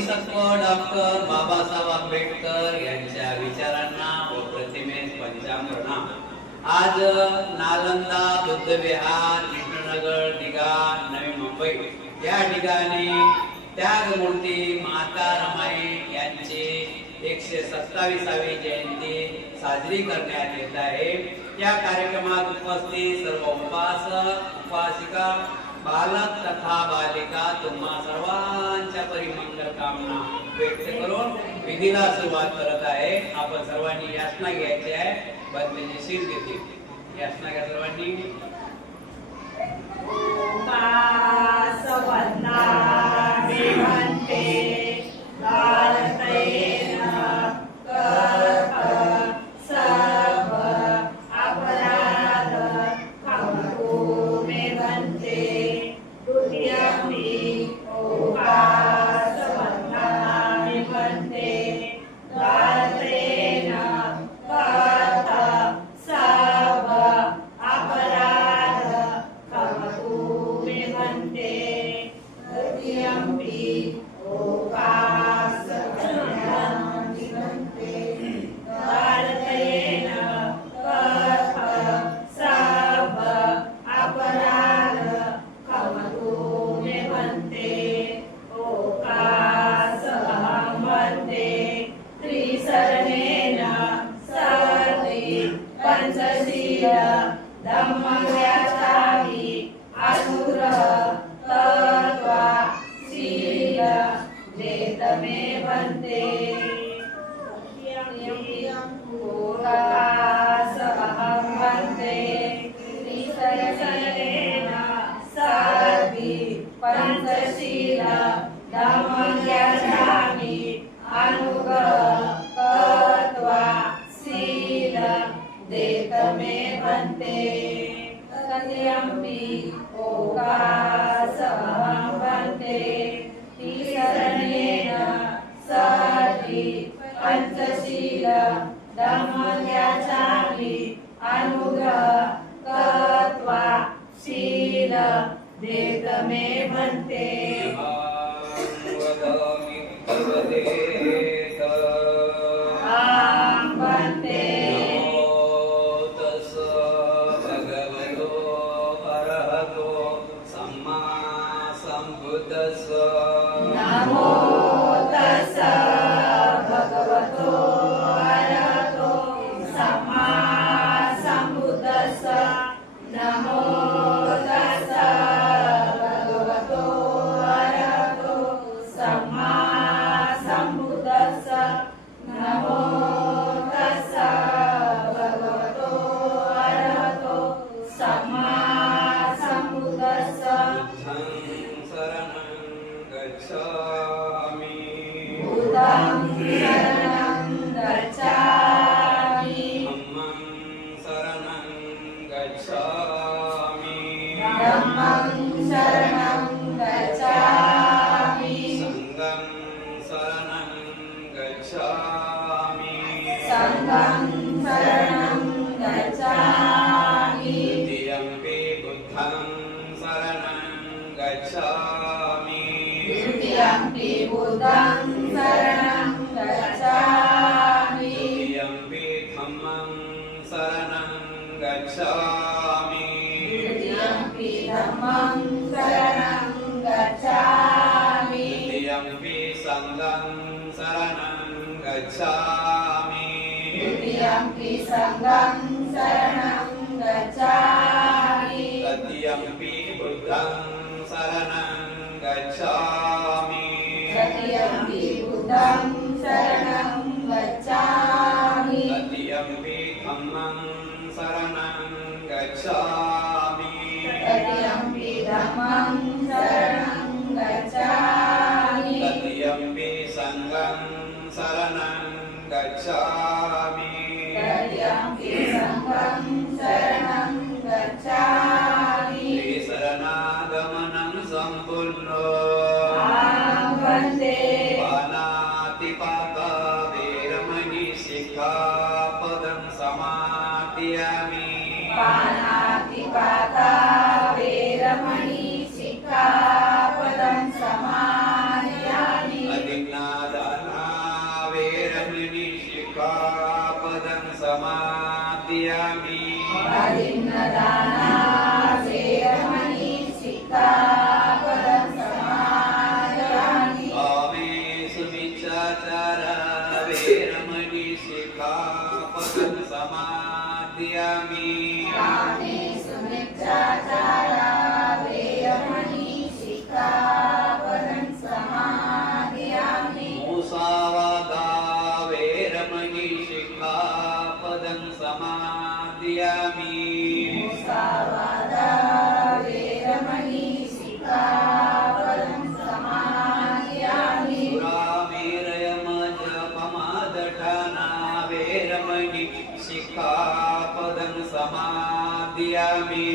Bodhisattva doctor Babasaheb Ambedkar यांच्या विचारांना व प्रतिमेस पंचामृणाम। आज नालंदा, बुद्धविहार, कृष्णनगर, दिघा, नवी मुंबई या ठिकाणी त्यागमूर्ती माता रमाई यांची 127वी जयंती साजरी करण्यात येत आहे। या कार्यक्रमात उपस्थित सर्व उपासक उपासिका, बालक तथा बालिका तुम्हा सर्वांच्या परिमंगल कामना व्यक्त करून विधीला सुरुवात करत आहे। आपण सर्वांनी याचना घ्यायची आहे। बंदीचे शील घेतील। याचना घ्या सर्वांनी। वेरमणि सिक्खापदं समादयामि। समादयामि अदिन्नदाना वेरमणि सिक्खापदं समादयामि कामेषु मिच्छाचारा वेरमणि सिक्खापदं समादयामि कामेषु मिच्छाचारा वेरमणि सिक्खापदं समादयामि मुसावादा वेरमणि सिक्खापदं समादयामि मुसावादा वेरमणि सिक्खापदं समादयामि सुरामेरयमजपमादठाना वेरमणि सिक्खापदं समादयामि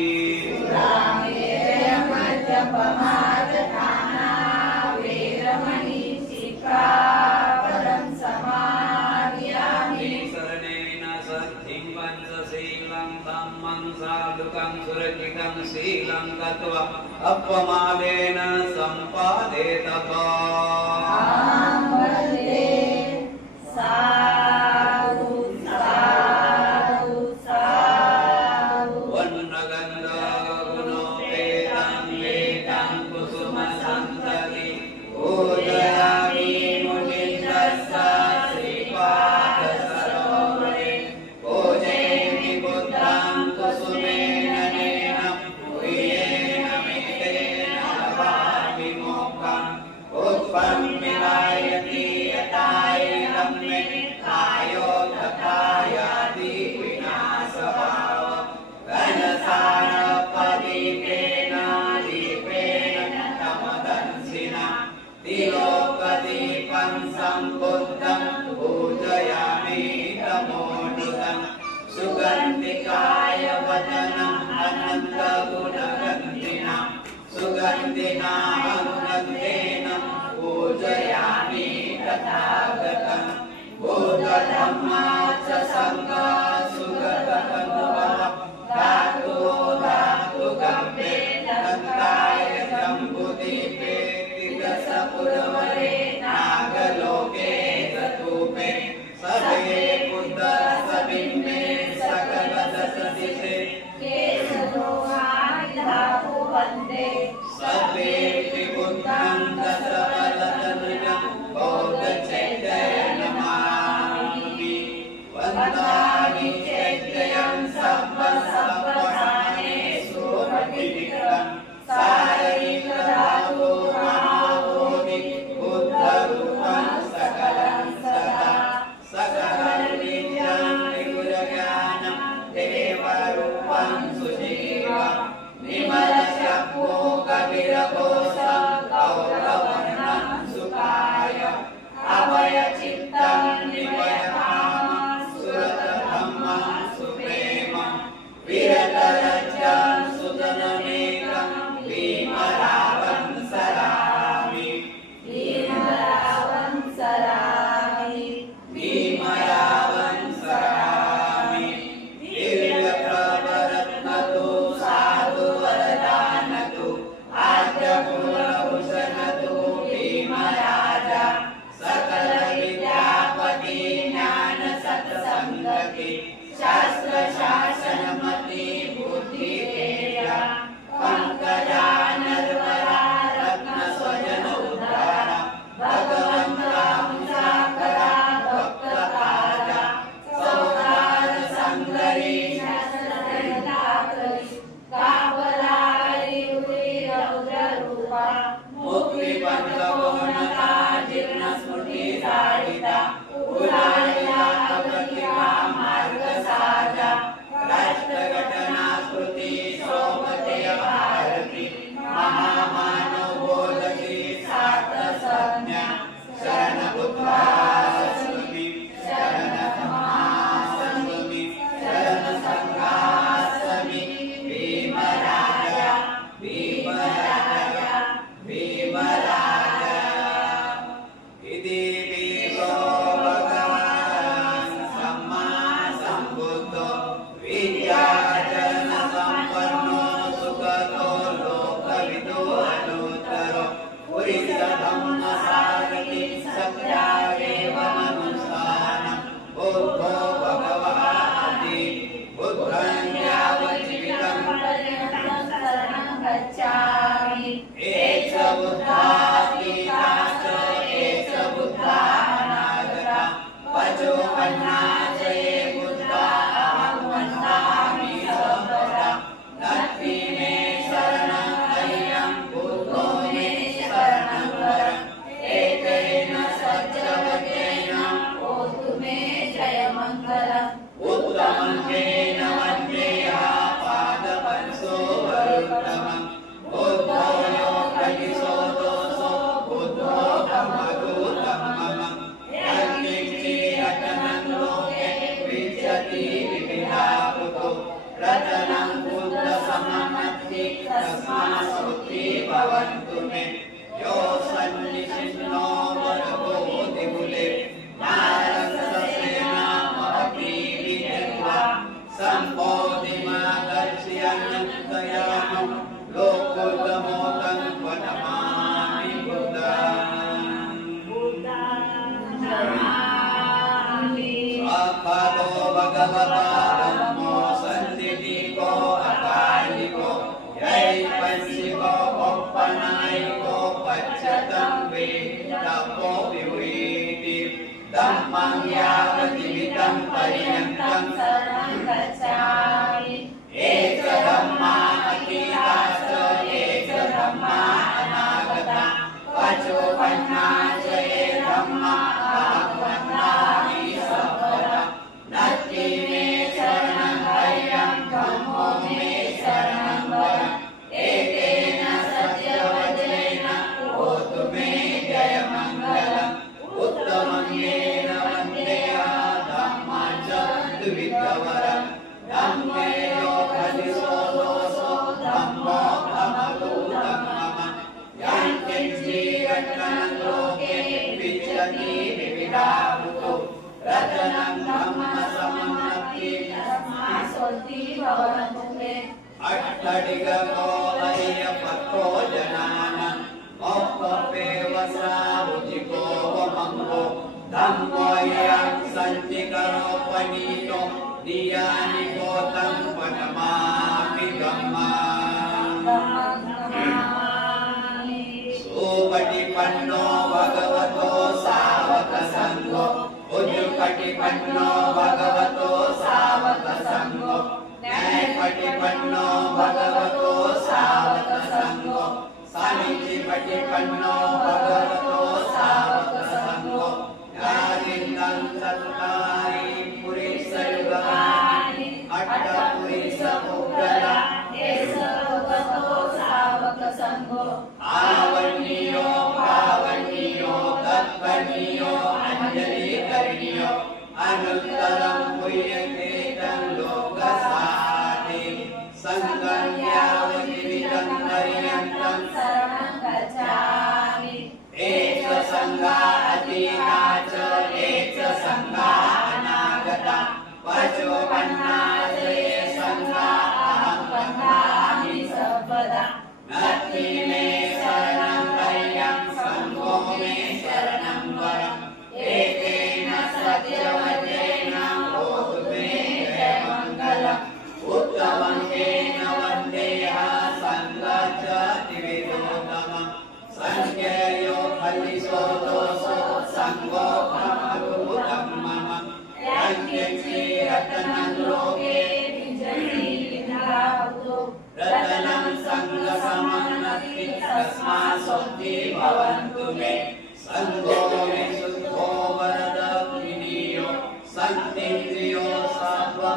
सुरामेरयमद्यपमादठाना वेरमणि सिक्खापदं समादयामि शरणेन सद्धिं पञ्चशीलं धम्मं साधुकं सुरक्षितं शीलं गत्वा अपमादेन सम्पादेतपा वन्दे साधु साधु साधु वर्णगन्धगुणोपेतं वेदं कुसुमसन्तति पूजयामि मुनिन्दस्सा श्रीपादसरोवरे पूजयामि बुद्धं कुसुमेन नयनं प्रियेण मितेन लभामि मोक्षं पुष्पं विलायति यथायं मे कायो तथा याति विनाशभाव घनसारपदीपेन दीपेन तमदंसिना तिलोकदीपं सम्बुद्धं पूजयामि तमोनुदं सुगन्धिकाय वदनम् अनन्तगुणगन्धिना सुगन्धिनां गन्धेन पूजयामि तथागतं भूतधम्मा च सङ्गा सुगतकनुभव धातु धातु गम्भे दत्ताय जम्बुदीपे तिदसपुरवरे नागलोके गतूपे सभे बुद्ध सबिम्बे सकलदशदिशे केशरोहाधातु वन्दे सभे बुद्धं दशबलतनुजं बौद्धचैतन्यमामि वन्दामि चैत्यं सर्वसर्वसानेषु प्रतिविक्रं सारैकधातु महाबोधि बुद्धरूपं सकलं सदा सकलविद्यां विगुरज्ञानं देवरूपं सुजीवं निमलचक्षु कविरघोषं गौरवर्णं सुखाय अभयचित्तं निवयकामं सुरतधम्मं सुप्रेमं विरतरज्जं सुजनमेकं भीमरावं सरामि भीमरावं सरामि भीमरावं सरामि दिव्यप्रभरत्नतु साधुवरदानतु आद्यकुलभूषणतु भीमराजा सकलविद्यापति ज्ञानसत्सङ्गति शास्त्रशासनमति बुद्धिधेया पङ्कजानर्वरा रत्नस्वजन उद्धारा भगवन्ता मुसाफरा भक्तपादा सौदार संगरी शास्त्रदण्डाकरी कापलारी रौद्ररूपा मुक्तिपथकोणता जीर्णस्मृतिसारिता उदारिता अवतिका मार्गसाजा राष्ट्रघटना स्मृति सौमतेय भारती महामानवोदकी सार्थसंज्ञा शरणबुद्धास्मि शरणधम्मास्मि शरणसङ्घास्मि भीमराजा भीमराजा भीमराजा इति भीमो भगवान् उत्तमं येन वन्देहा पादपंसो वरुत्तमं बुद्धो यो प्रतिसोदोसो बुद्धो धम्मदूतमं यत्किञ्चिरतनं लोके विद्यति विविधापुतो रतनं बुद्धसममति तस्मात्सुखी भवन्तु मे यो सन्निसिन्नो वरबोधिमुले नारससेना महती विजय्वा सम्बोधिमादर्श्यनन्तयामं लोकोत्तमोतं वनमामि साक्षातो भगवता धम्मो सन्निधिको अकालिको यैपंसिको ओप्पनायिको पच्यतं वेदापो विवेति धम्मं यावज्जीवितं पर्यन्तं शरणं गच्छामि एक धम्मा अतीताश्च एक धम्मा अनागता पचोपन्ना च ये धम्मा आत्मन्नानि सम्पदा नत्ति मे शरणं हर्यं धम्मो मे शरणं वरम् एतेन सत्यवचनेन होतु मे जयमङ्गलम् उत्तमं येन वन्देहा धम्मं च द्विविधवरम् धम्मे यो प्रतिसोदोसो धम्मो धम्मदूतमं यत्किञ्चिरतनं लोके विद्यति विविधापुतो रतनं धम्मसममति तस्मात्सुखी भवन्तु मे अट्टडिगको हरियपत्तो जनानां मोक्खपेवसारुचिको वमङ्गो धम्मोऽयं सञ्चिकरोपनीतो नियानि गोतं पठमामि धम्मान् सुपटिपन्नो भगवतो सावकसङ्गो उजुपटिपन्नो भगवतो सावकसङ्गो न्यायपटिपन्नो भगवतो सावकसङ्गो समीचिपटिपन्नो भगवतो सावकसङ्गो यादिन्दं सत्तारि पुरीसयुगानि अट्टपुरीसमुग्गला एषभगवतो सावकसङ्गो आवन्नियो पावन्नियो तत्त्वन्नियो अञ्जलिकरणीयो अनुत्तरं पुयते तं लोकसाति सङ्गं यावज्जीवितं पर्यन्तं शरणं गच्छामि एष सङ्गा अतीता च एष सङ्गा अनागता पचोपन्ना च ये सङ्गा अहं बन्धामि सर्वदा नत्ति मे शरणं हर्यं सङ्गो मे शरणं वरम् एतेन सत्यवचनेन होतु मे जयमङ्गलम् उत्तमं येन वन्देहा सङ्गं च द्विविधोत्तमम् संज्ञेयो फलिसोदोसो सङ्गो धम्मदूतमं यत्किञ्चिरतनं लोके विद्यति विविधापुतो रतनं सङ्गसमन्नति तस्मात्सुखी भवन्तु मे सङ्गो मे शुद्धो वरदक्षिणीयो सन्तीन्द्रियो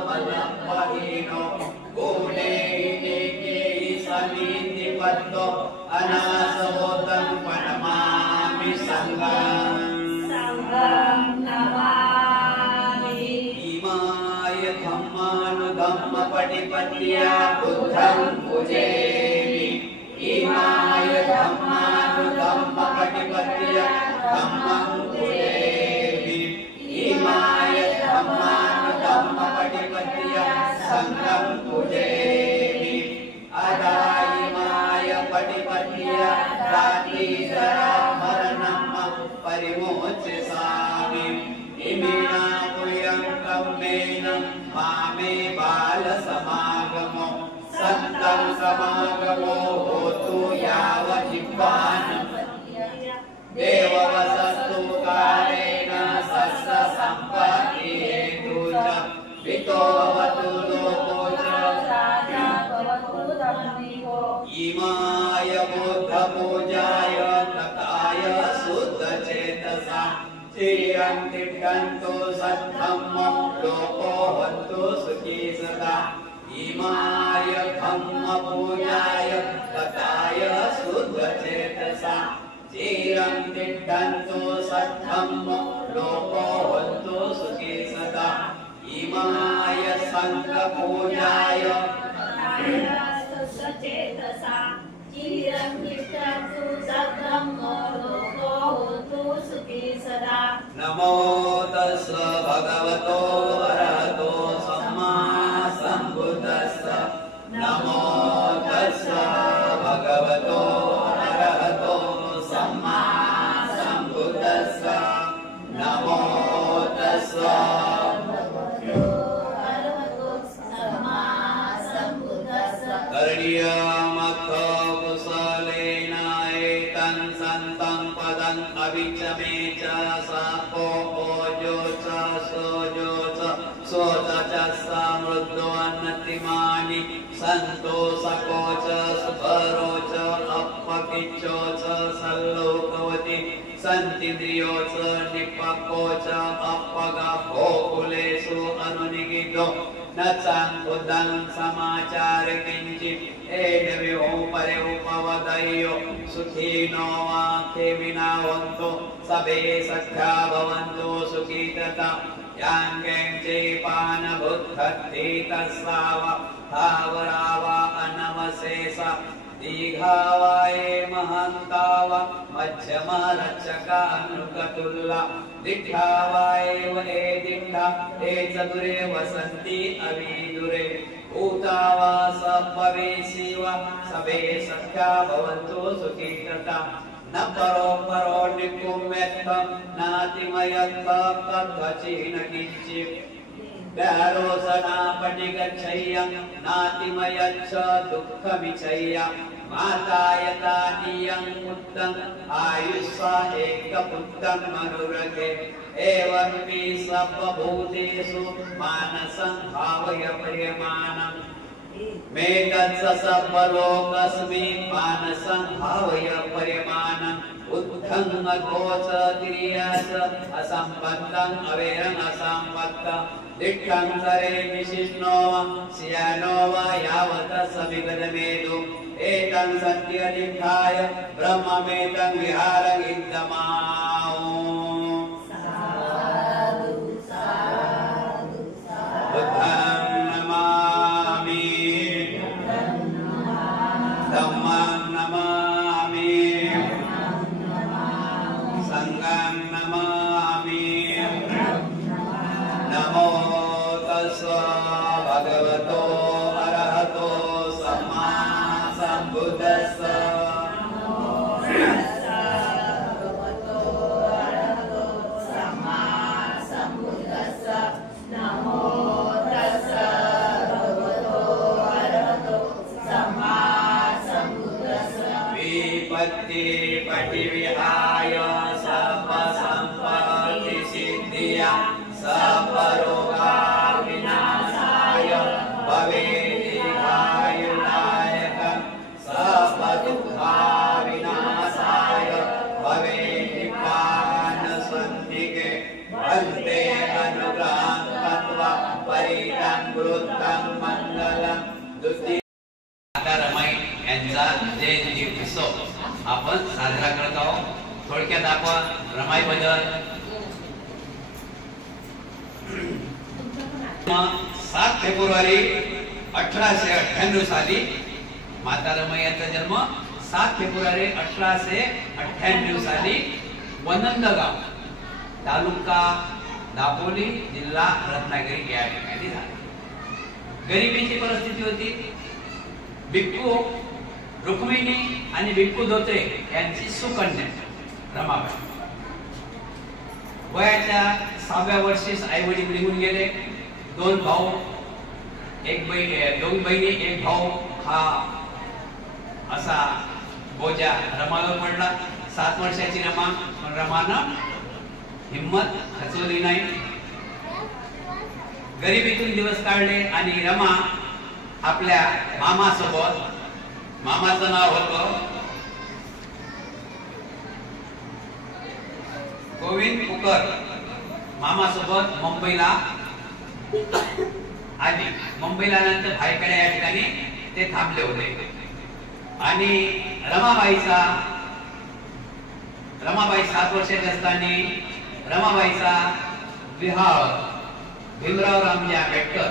सत्त्वबलपहीनो गूढे नीके समीतिपत्तो अनासहोतं पठमामि सङ्गम् सङ्गं नमामि इमाय धम्मानुधम्मपटिपत्या बुद्धं पूजयामि इमाय धम्मानुधम्मपटिपत्या धम्मं पूजयामि इमाय धम्मानुधम्मपटिपत्या सङ्गं पूजयामि अदा इमाय पटिपत्या रात्रिजरा मरणं परिमोचसामि इमिना पुयङ्कं मेनं मामे बालसमागमो सन्तं समा चिरंतिष्ठन्तु सद्धम्मो लोको हन्तु सुखी सदा इमाय धम्म पूजाय गताय शुद्धचेतसा चिरंतिष्ठन्तु सद्धम्मो लोको हन्तु सुखी सदा इमाय संघ पूजाय शुद्धचेतसा चिरंतिष्ठन्तु सद्धम्मो लोको हन्तु सुखी सदा नमो तस्स भगवतो अरहतो सम्मा सम्बुद्धस्स नमो तस्स भगवतो अरहतो सम्मा सम्बुद्धस्स नमो तस्स भगवतो अरहतो सम्मा सम्बुद्धस्स करणीयमथ कुशलेन एतं सन्तं पदं अविचमे च साको ओजो च सोजो च सोच च समृद्धोन्नतिमानि सन्तोषको च सुभरो च अपकिच्चो च सल्लोकवति सन्तिन्द्रियो च निपको च अपगा गोकुलेषु अनुनिगितो न चाङ्कुदं समाचार किञ्चित् एडविहो परे उपवदयो सुखिनो वा खेमिना वन्तु सबे सख्या भवन्तु सुखी तथा यांगें चेपान बुद्धत्ति तस्साव धावरावा अनवशेषा दीघावाये महन्ताव मध्यमरक्षका अनुकतुल्ला दिग्धावाये वने दिग्धा हे चतुरे वसन्ति अविदुरे भूतावा सभवेशिवा सबे सख्या भवन्तु सुखी तथा न परो परो निकुम्यत्थं नातिमयत्थं तद्वचेन किञ्चित् दारोसना पटिगच्छय्यं नातिमयच्छ दुःखमिच्छय्य माता यथा नियं पुत्रं आयुष्सा एकपुत्रं मनुरगे एवं मे सर्वभूतेषु मानसं भावय प्रियमाणम् मे तत्स सर्वलोकस्मिन् मानसं भावय प्रियमाणम् उद्धं अघोच तिर्यस असम्बद्धं अवेरं असम्बद्धं दिक्षं सरे विशिष्णो स्यानो वा यावत् सविगतमेदु एतं सत्यदिष्ठाय ब्रह्ममेतं विहारं इन्दमाओ बुद्धं नमामि धम्मं नमामि संघं नमामि नमो तस्स भगवतो अरहतो सम्मा सम्बुद्धस्स विपत्ति पटिविहाय सर्वसम्पत्ति सिद्धिया सर्वरोगा विनाशाय भवेद्दीर्घायुर्दायकं सर्वदुःखा विनाशाय भवेद्निप्पानसन्धिके वन्दे अनुग्रहं कृत्वा परितं वृत्तं मङ्गलं दुःखी रमाई यांचा जयंती उत्सव आपण साजरा करत आहोत. थोडक्यात आपण रमाई बद्दल 7 फेब्रुवारी 1898 साली माता रमाई यांचा जन्म 7 फेब्रुवारी 1898 साली वनंद गाव तालुका दापोली जिल्हा रत्नागिरी या ठिकाणी झाला. गरिबीची परिस्थिती होती. भिक्खू रुक्मिणी आणि भिक्खू धोत्रे यांची सुकन्या रमाबाई. वयाच्या 6व्या वर्षीच आई वडील निघून गेले. 2 भाऊ, 2 बहिणी, 1 भाऊ हा असा बोजा रमावर पडला. 7 वर्षाची रमा, पण रमानं हिम्मत खचवली नाही. गरिबीतून दिवस काढले आणि रमा आपल्या मामासोबत, मामाचं नाव होतं गोविंद पुकर मामासोबत मुंबईला आली. मुंबईला आल्यानंतर भायखळा या ठिकाणी ते थांबले होते आणि रमाबाई 7 वर्षाची असताना रमाबाईचा विवाह भीमराव रामजी आंबेडकर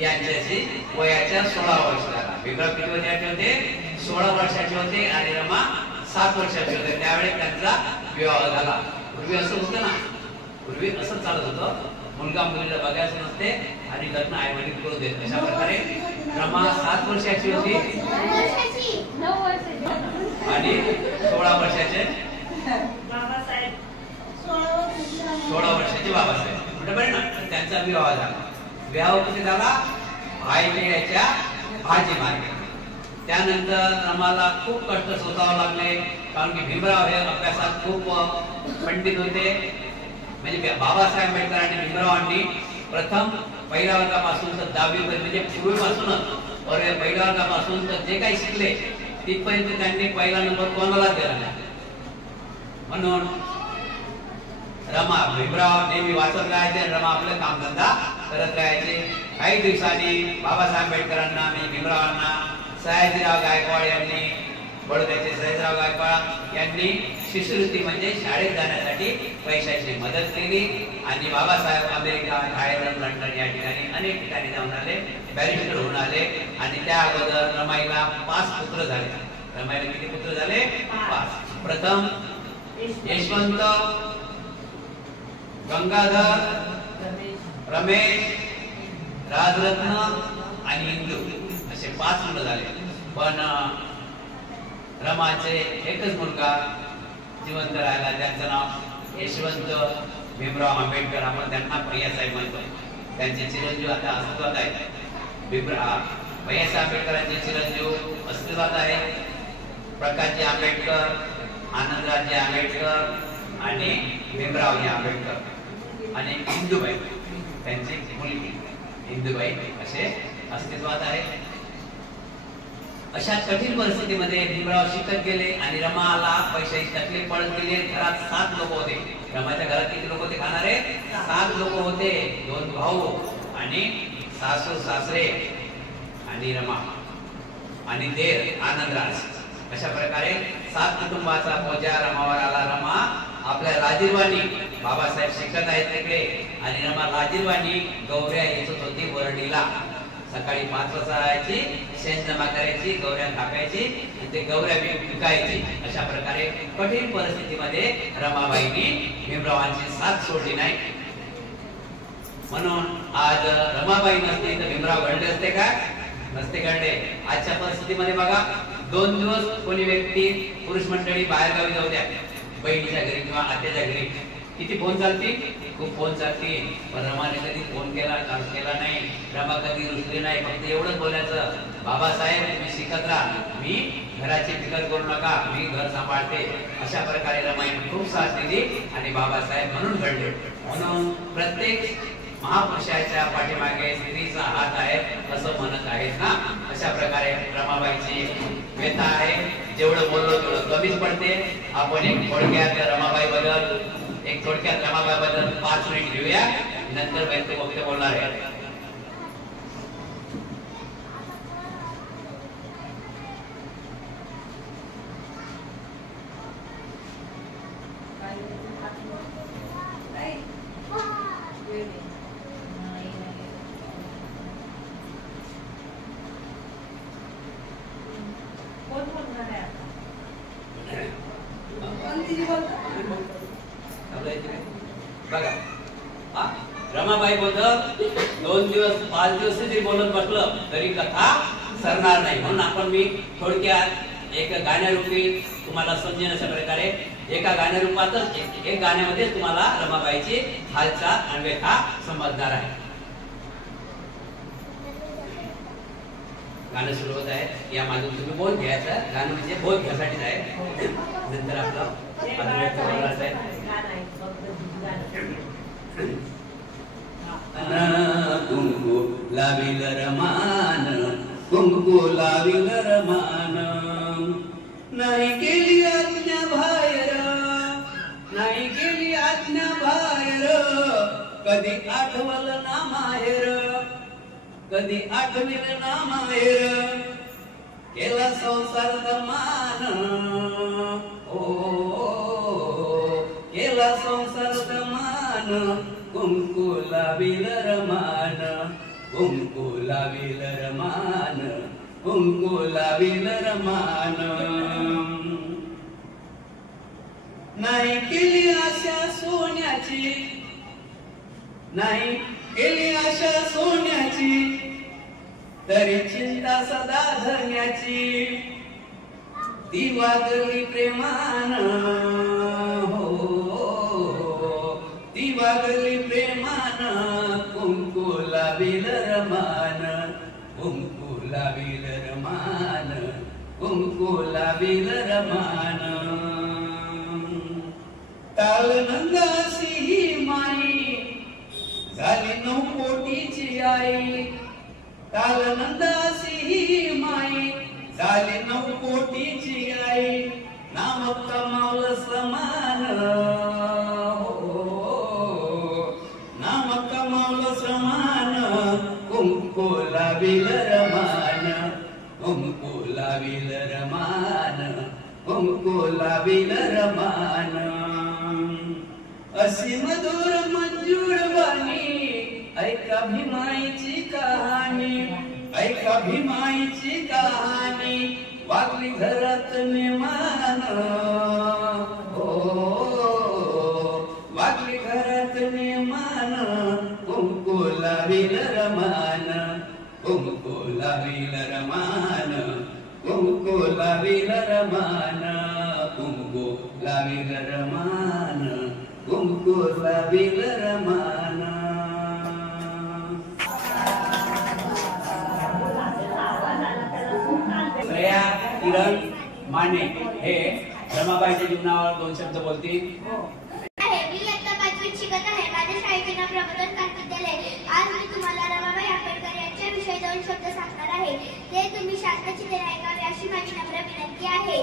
यांच्याशी वयाच्या 16 वर्ष झाला. भीमराव किती वर्षाचे होते? 16 वर्षाचे होते आणि रमा 7 वर्षाचे होते. त्यावेळेस त्यांचा विवाह झाला. पूर्वी असं होतं ना, पूर्वी असं चालत होतं, मुलगा मुलीला बघायचं नसते आणि लग्न आई वडील करू देत. अशा प्रकारे रमा 7 वर्षाची होती आणि 16 वर्षाचे 16 वर्षाचे बाबासाहेब बरोबर ना. त्यांचा विवाह झाला. विवाह कधी झाला? भाईच्या भाजी मार्गे. त्यानंतर रमाला खूप कष्ट सोसावे लागले, कारण की भीमराव हे अभ्यासात खूप पंडित होते. म्हणजे बाबासाहेब आंबेडकर आणि भीमरावांनी प्रथम पहिल्या वर्गापासून तर 10वी म्हणजे पूर्वीपासूनच पहिल्या वर्गापासून तर जे काही शिकले तिथपर्यंत त्यांनी पहिला नंबर कोणाला दिला नाही. म्हणून रमा भीमराव नेहमी वाचत राहायचे, रमा आपलं कामधंदा करत राहायचे. काही दिवसांनी बाबासाहेब आंबेडकरांना आणि भीमरावांना सयाजीराव गायकवाड यांनी, बडोद्याचे सयाजीराव गायकवाड यांनी शिष्यवृत्ती म्हणजे शाळेत जाण्यासाठी पैशाची मदत केली आणि बाबासाहेब अमेरिका, थायलंड, लंडन या ठिकाणी अनेक ठिकाणी जाऊन आले, बॅरिस्टर होऊन आले. आणि त्या अगोदर रमाईला 5 पुत्र झाले. रमाईला किती पुत्र झाले? 5. प्रथम यशवंत, गंगाधर, रमेश, राजरत्न आणि इंदू असे 5 मुलं झाले. पण रमाचे एकच मुलगा जिवंत राहिला, त्यांचं नाव यशवंत भीमराव आंबेडकर. आपण त्यांना भैयासाहेब म्हणतो. त्यांचे चिरंजीव आता अस्तित्वात आहेत. भैयासाहेब आंबेडकरांचे चिरंजीव अस्तित्वात आहेत. प्रकाशजी आंबेडकर, आनंदरावजी आंबेडकर आणि भीमरावजी आंबेडकर आणि इंदुबाई त्यांची मुलगी इंदुबाई असे अस्तित्वात आहेत. अशा कठीण परिस्थितीमध्ये भीमराव शिकत गेले आणि रमाला पैशाची तकलीफ पडत गेली. घरात 7 लोक होते. रमाच्या घरात किती लोक होते खाणारे? 7 लोक होते. 2 भाऊ आणि सासू सासरे आणि रमा आणि देर आनंदराज. अशा प्रकारे 7 कुटुंबाचा बोजा रमावर आला. रमा आपल्या लाजीरवाणी, बाबासाहेब शिकत आहेत तिकडे आणि रमा लाजीरवाणी गौऱ्या येत होती वरडीला. सकाळी 5 वाजता जायची, शेण जमा करायची, गौऱ्या टाकायची आणि ते गौऱ्या विकायची. अशा प्रकारे कठीण परिस्थितीमध्ये रमाबाईंनी भीमरावांची साथ सोडली नाही. म्हणून आज रमाबाई नसते तर भीमराव घडले असते का? नसते घडले. आजच्या परिस्थितीमध्ये बघा, 2 दिवस कोणी व्यक्ती पुरुष मंडळी बाहेर गावी जाऊ द्या, बहिणीच्या घरी किंवा आत्याच्या घरी, किती फोन चालतील? खूप फोन चालतील. पण रमाने कधी फोन केला नाही. रमा कधी रुसली नाही. फक्त एवढंच बोलायचं, बाबासाहेब तुम्ही शिकत राहा, मी घराची फिकर करू नका, मी घर सांभाळते. अशा प्रकारे रमाने खूप साथ दिली आणि बाबासाहेब म्हणून घडले. म्हणून प्रत्येक महापुरुषाच्या पाठीमागे स्त्रीचा हात आहे असं म्हणत आहेत ना. अशा प्रकारे रमाबाईची व्यथा आहे. जेवढं बोललो तेवढं कमीच पडते. आपण एक थोडक्यात रमाबाई बद्दल 5 मिनिट घेऊया, नंतर वक्तव्य बोलणार आहे. बघा, रमाबाई बद्दल 2 दिवस 5 दिवस जरी बोलत बसलं तरी कथा सरणार नाही. म्हणून आपण मी थोडक्यात एक गाण्यारूपी तुम्हाला समजेन अशा प्रकारे एका गाण्यारूपातच एक गाण्यामध्ये तुम्हाला रमाबाईची हालचाल आणि व्यथा समजणार आहे. गाणं सुरू होत आहे. या मागून तुम्ही बोध घ्यायचा. गाणं म्हणजे बोध घ्यासाठीच आहे. नंतर आपलं कुंकू लाविल रमान, कुंकू लाविल रमान, नाही केली आज्ञा बाहेर, नाही केली आज्ञा कधी आठवल ना माहेर, कधी आठविल ना माहेर, केला संसार दमान, ओ केला संसार दमान, कुंकू लाविल रमान, कुंकू लाविल रमान, कुंकू लाविल रमान. नाही केली आशा सोन्याची, नाही केली आशा सोन्याची, तरी चिंता सदा धन्याची. ती वागली प्रेमान, हो ती वागली प्रेमान, कुंकू लाविल रमान, कुंकू लाविल रमान, कुंकू लाविल रमान. ताल नंदासी ही माई, झाली 9 कोटीची आई. ताल नंदासी ही माई, झाली 9 कोटीची आई. नाम कमावलं समान, हो नाम कमावलं समान, कुंकू लाविल रमान, कुंकू लाविल रमान, कुंकू लाविल रमान. अशी मधुर मंजूळ वाणी, ऐका भीमाईची कहाणी, ऐका भीमाईची कहाणी. वागली घरात नेमान, हो वागली घरात नेमान, कुंकू लाविल रमान, कुंकू लाविल रमान, कुंकू लाविल रमान, कुंकू लाविल रमान, कुंकू लाविल रमान. श्रेया किरण माने हे रमाबाईच्या जीवनावर 2 शब्द बोलतील. मी इयत्ता 5वीत शिकत आहे. माझ्या शाळेचे नाव प्रबोधन कांत विद्यालय. आज मी तुम्हाला रमाबाई आंबेडकर यांच्याविषयी 2 शब्द सांगणार आहे. ते तुम्ही शांतचित्ते ऐकावे अशी माझी नम्र विनंती आहे.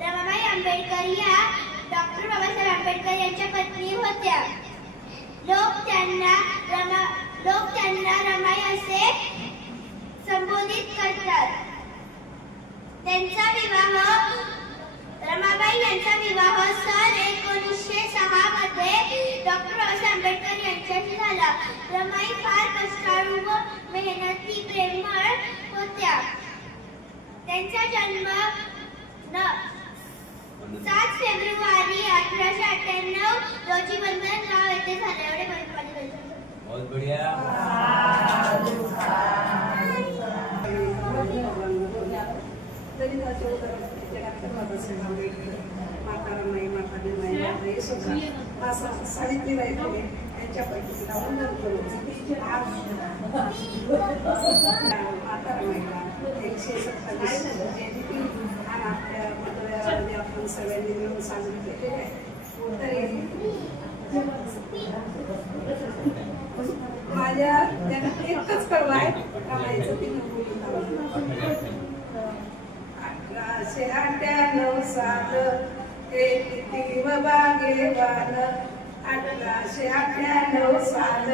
रमाबाई आंबेडकर या डॉक्टर बाबासाहेब आंबेडकर यांच्या पत्नी होत्या. लोक त्यांना रमाई असे संबोधित करतात. त्यांचा विवाह रमाबाई यांचा विवाह सन 1906 मध्ये डॉक्टर बाबासाहेब आंबेडकर यांच्याशी झाला. रमाई फार कष्टाळू व मेहनती प्रेमळ होत्या. त्यांचा जन्म 7 फेब्रुवारी 1898 रोजी बंधनगाव येथे झाला. एवढे बहुत बढ़िया. माता रमाई, माता भीमाई, सावित्रीबाई फुले यांच्यापैकी वंदन करून माता रमाईला 127 जयंती आणि आपल्या मतदारामध्ये आपण सगळ्यांनी मिळून साजरी केलेली आहे. तरी माझ्या त्यांना एकच कळवा आहे रमाईचं ती बोलून 1898 साल हे किती व भाग्यवान. 1898 साल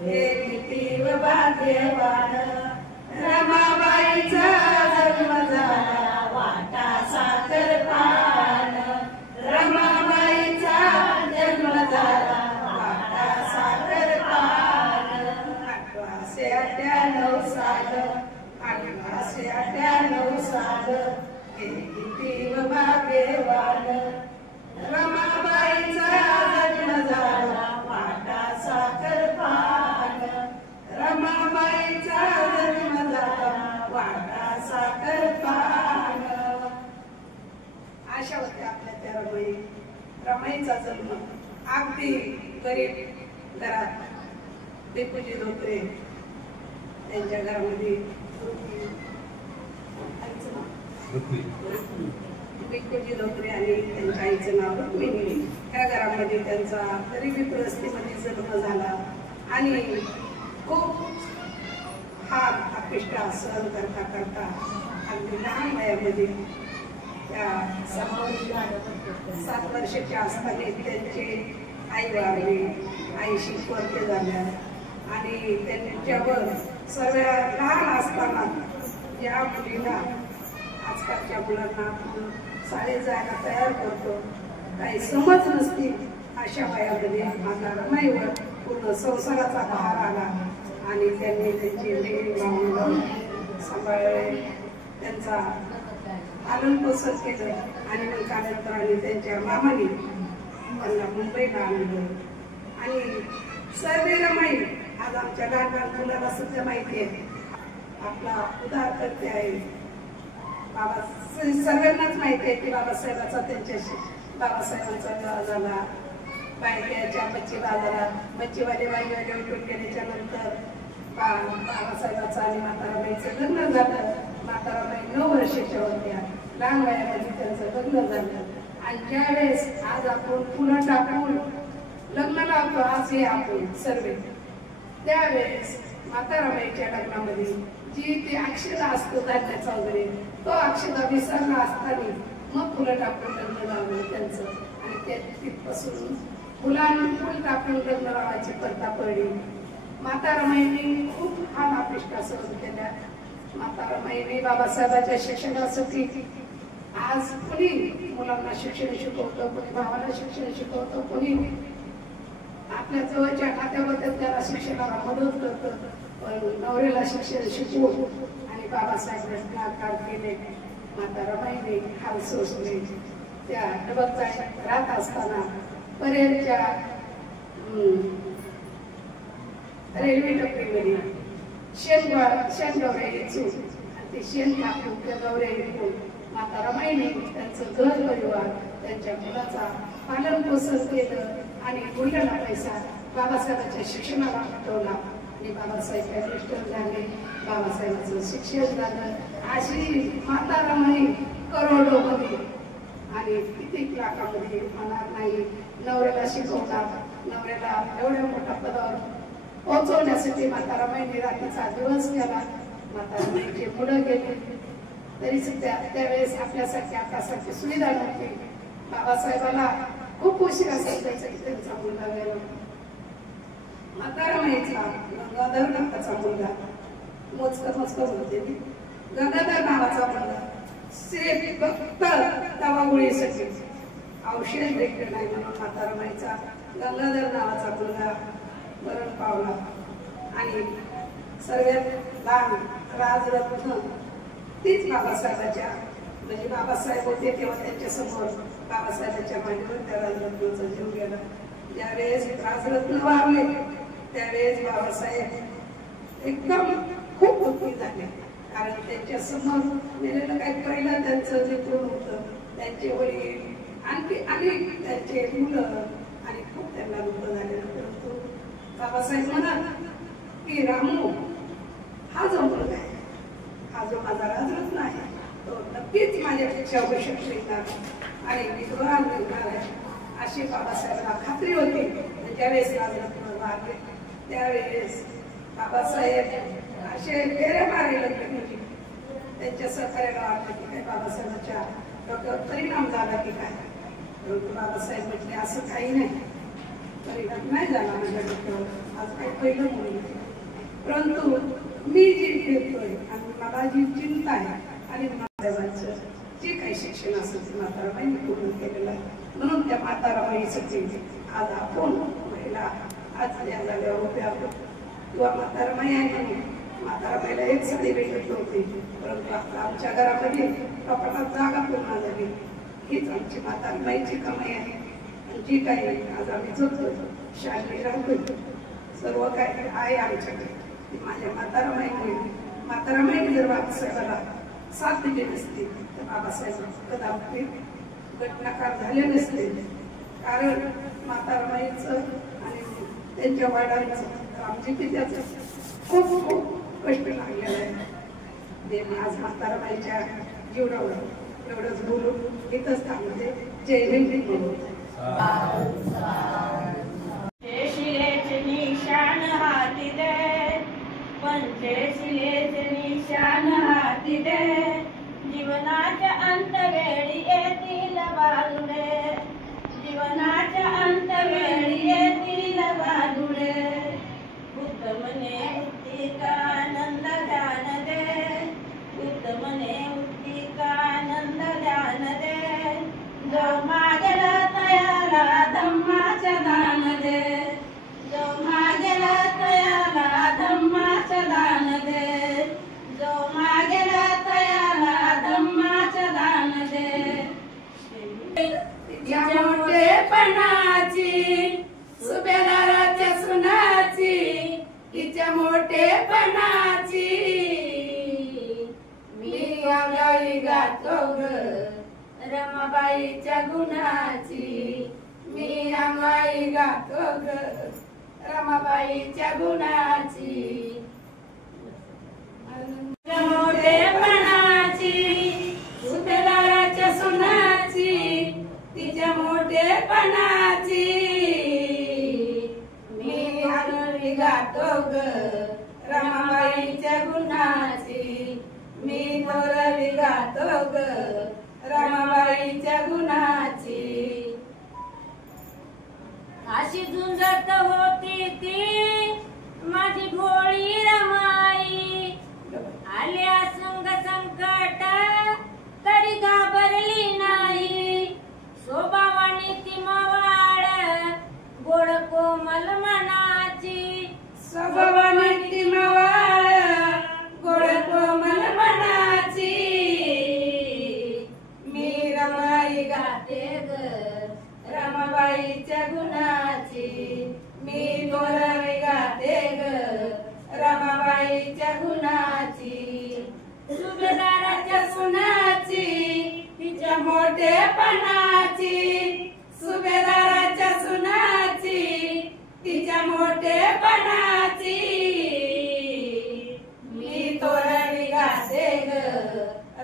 हे किती व भाग्यवान. रमाबाईचा जन्म झाला वाटा साखर पान. रमाबाईचा जन्म झाला वाटा साखर पान. 1898 साल 1898 साल हे किती व भाग्यवान. रमाबाईचा जन्म झाला वाटा साखर पान. रमाबाईचा जन्म झाला वाटा साखर पान. अशा होत्या आपल्या त्या रमाई. रमाईचा जन्म अगदी गरीब घरात. दिपूजी धोत्रे त्यांच्या घरामध्ये दिपूजी धोत्रे आणि त्यांच्या आईचं नाव रुक्मिणी. त्या घरामध्ये त्यांचा गरिबी परिस्थितीमध्ये जन्म झाला आणि खूप हार अपेक्षा सहन करता करता अगदी लहान वयामध्ये त्या 7 वर्षाच्या असताना त्यांचे आई वारली, आईशी परके झाल्या आणि त्यांच्यावर सर्व लहान असताना ज्या मुलीला आजकालच्या मुलांना आपण शाळेत जायला तयार करतो, काही समज नसती, अशा वयामध्ये माझा रमाईवर पूर्ण संसाराचा भार आला आणि त्यांनी त्यांची लेकरं सांभाळले, त्यांचा पालन पोषण केलं आणि मग कालांतराने त्यांच्या मामाने त्यांना मुंबईला आणलं. आणि सर्वे रमाई आज आमच्या लहान लहान मुलाला सुद्धा माहिती आहे, आपला उद्धार करते आहे. बाबा सगळ्यांनाच माहिती आहे की बाबासाहेबांचा त्यांच्याशी बाबासाहेबांचा विवाह झाला. बायकाच्या मच्छी बाजारात मच्छीवाले बाईवाले उठून गेल्याच्या नंतर बाबासाहेबांचं आणि म्हाताराबाईचं लग्न झालं. म्हाताराबाई 9 वर्षाच्या होत्या, लहान वयामध्ये त्यांचं लग्न झालं. आणि ज्यावेळेस आज आपण फुलं टाकून लग्न लावतो, आज हे आपण सर्व, त्यावेळेस म्हाताराबाईच्या लग्नामध्ये जी ते अक्षता असतो धान्याचा वगैरे, तो अक्षता विसरला असताना मग फुलं टाकून लग्न लावलं त्यांचं. आणि त्या तिथपासून फुलांनी फुल टाकून लग्न लावायची प्रथा पडली. म्हाताराबाईंनी खूप हाल अपेक्षा सहन केल्या. म्हाताराबाईंनी बाबासाहेबांच्या शिक्षणासाठी आज कोणी मुलांना शिक्षण शिकवतं, कोणी भावाला शिक्षण शिकवतं, कोणी आपल्या जवळच्या खात्याबद्दल त्याला शिक्षणाला मदत करतं. पण नवऱ्याला शिक्षण शिकवू आणि बाबासाहेब आकार केले. म्हाताराबाईंनी हाल सोसले. त्या डबकचा राहत असताना परेलच्या रेल्वे टपरीमध्ये शेणगवऱ्या येचून ते शेण टाकून त्या गवऱ्या येऊन म्हाताराबाईंनी त्यांचं घर परिवार त्यांच्या मुलाचा पालन पोषण केलं आणि उरलेला पैसा बाबासाहेबांच्या शिक्षणाला पाठवला. आणि बाबासाहेब ॲडमिनिस्टर झाले, बाबासाहेबांचं शिक्षण झालं. अशी म्हाताराबाई करोडोमध्ये आणि किती लाखामध्ये होणार नाही. नवऱ्याला शिकवतात, नवऱ्याला एवढ्या मोठ्या पदावर पोहोचवण्यासाठी म्हाताराबाईंनी रात्रीचा दिवस केला. म्हाताराबाईंचे मुलं गेले तरी सुद्धा त्यावेळेस आपल्यासाठी आतासारखी सुविधा नव्हती. बाबासाहेबाला खूप उशीर असायचा की त्यांचा मुलगा गेला. म्हाताराबाईचा गंगाधर नावाचा मुलगा, मोजकर होते, गंगाधर नावाचा मुलगा सिर्फ फक्त दवागोळीसाठी औषध देखील नाही म्हणून म्हाताराबाईचा गंगाधर नावाचा मुलगा मरण पावला. आणि सर्वात लहान राजरत्न तीच बाबासाहेबांच्या, म्हणजे बाबासाहेब होते तेव्हा त्यांच्या समोर बाबासाहेबांच्या मांडीवर त्या राजरत्नाचा जीव गेला. ज्यावेळेस राजरत्न वारले त्यावेळेस बाबासाहेब एकदम खूप दुःखी झाले, कारण त्यांच्या समोर गेलेलं काही पहिलं त्यांचं निपुण होतं, त्यांचे वडील आणखी अनेक त्यांचे मुलं आणि खूप त्यांना दुःख झालेलं. परंतु बाबासाहेब म्हणत की रामू हा जो मुलगा आहे, हा जो माझा राजरत्न आहे, तो नक्कीच माझ्यापेक्षा आवश्यक शिकणार आणि विद्वान निघणार आहे, अशी बाबासाहेबांना खात्री होती. ज्यावेळेस राजरत्न वारले त्यावेळेस बाबासाहेब असे फेऱ्या मारायला लागले. त्यांच्या सहकार्याला वाटलं की काय बाबासाहेबांच्या डोक्यावर परिणाम झाला की काय. परंतु बाबासाहेब म्हटले असं काही नाही, परिणाम नाही झाला माझ्या डोक्यावर, आज काही पहिलं मुली. परंतु मी जी फिरतोय आणि मला जी चिंता आहे आणि म्हाताराबाईंचं जे काही शिक्षण असेल ते म्हाताराबाईंनी पूर्ण केलेलं आहे. म्हणून त्या म्हाताराबाईसाठी आज आपण महिला आज या जागेवर उभे आहोत. किंवा म्हाताराबाई आहे म्हणून म्हाताराबाईला एक साडी भेटत नव्हती, परंतु आता आमच्या घरामध्ये कपाटात जागा पूर्ण झाली. हीच आमची म्हाताराबाईची कमाई आहे. जी काही आज आम्ही जगतो, शाळेत राहतो, सर्व काही आहे आमच्याकडे माझ्या म्हाताराबाईमुळे. म्हाताराबाईने जर बाबासाहेबाला साथ दिली नसती तर बाबासाहेब कदापि घटनाकार झाले नसते. कारण म्हाताराबाईंचं आणि त्यांच्या वडिलांचं आमची पित्याचं खूप खूप कष्ट लागलेलं आहे. ते आज म्हाताराबाईच्या जीवनावर एवढंच बोलून इथंच थांबते. जय हिंद बोलू. शिलेचे निशाण हाती दे, पंचशिलेचे निशाण हाती दे, जीवनाच्या अंतवेळी येतील बालुडे, जीवनाच्या अंतवेळी रमाबाईच्या गुणाची मी अंगाई गातो ग रमाबाईच्या गुणाची मोठेपणाची सुभेदाराच्या सुनाची तिच्या मोठेपणाची मी अंगाई गातो ग रमाबाईच्या गुणाची मी थोरली गातो ग रमाबाईच्या गुणाची अशी झुंजत होती ती माझी भोळी रमाई आल्या संग संकट तरी घाबरली नाही स्वभावाने ती मवाळ गोड कोमल मनाची स्वभावाने ती मवाळ गोड कोमल मनाची मी रमाई गाते ग रमाबाईच्या गुणाची मी थोरली गाते ग रमाबाईच्या गुणाची सुभेदाराच्या सुनाची तिच्या मोठेपणाची सुभेदाराच्या सुनाची तिच्या मोठेपणाची मी थोरली गाते ग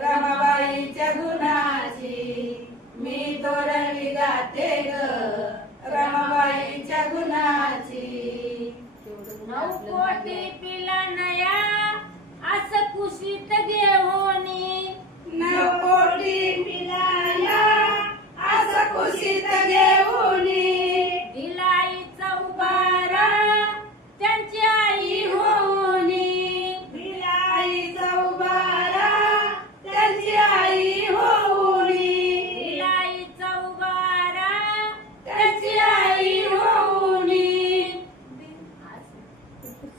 रमाबाईच्या गुणाची मी थोरली गाते ग रमाबाईच्या गुणाची 9 कोटी पिला नया असं कुशीत घेऊनी 9 कोटी पिलाया असं कुशीत घेऊनी दिलाईचा उबारा त्यांची आई होऊनी दिलाईचा उबारा त्यांची आई होऊनी दिलाईचा उबारा त्यांची आई होऊनी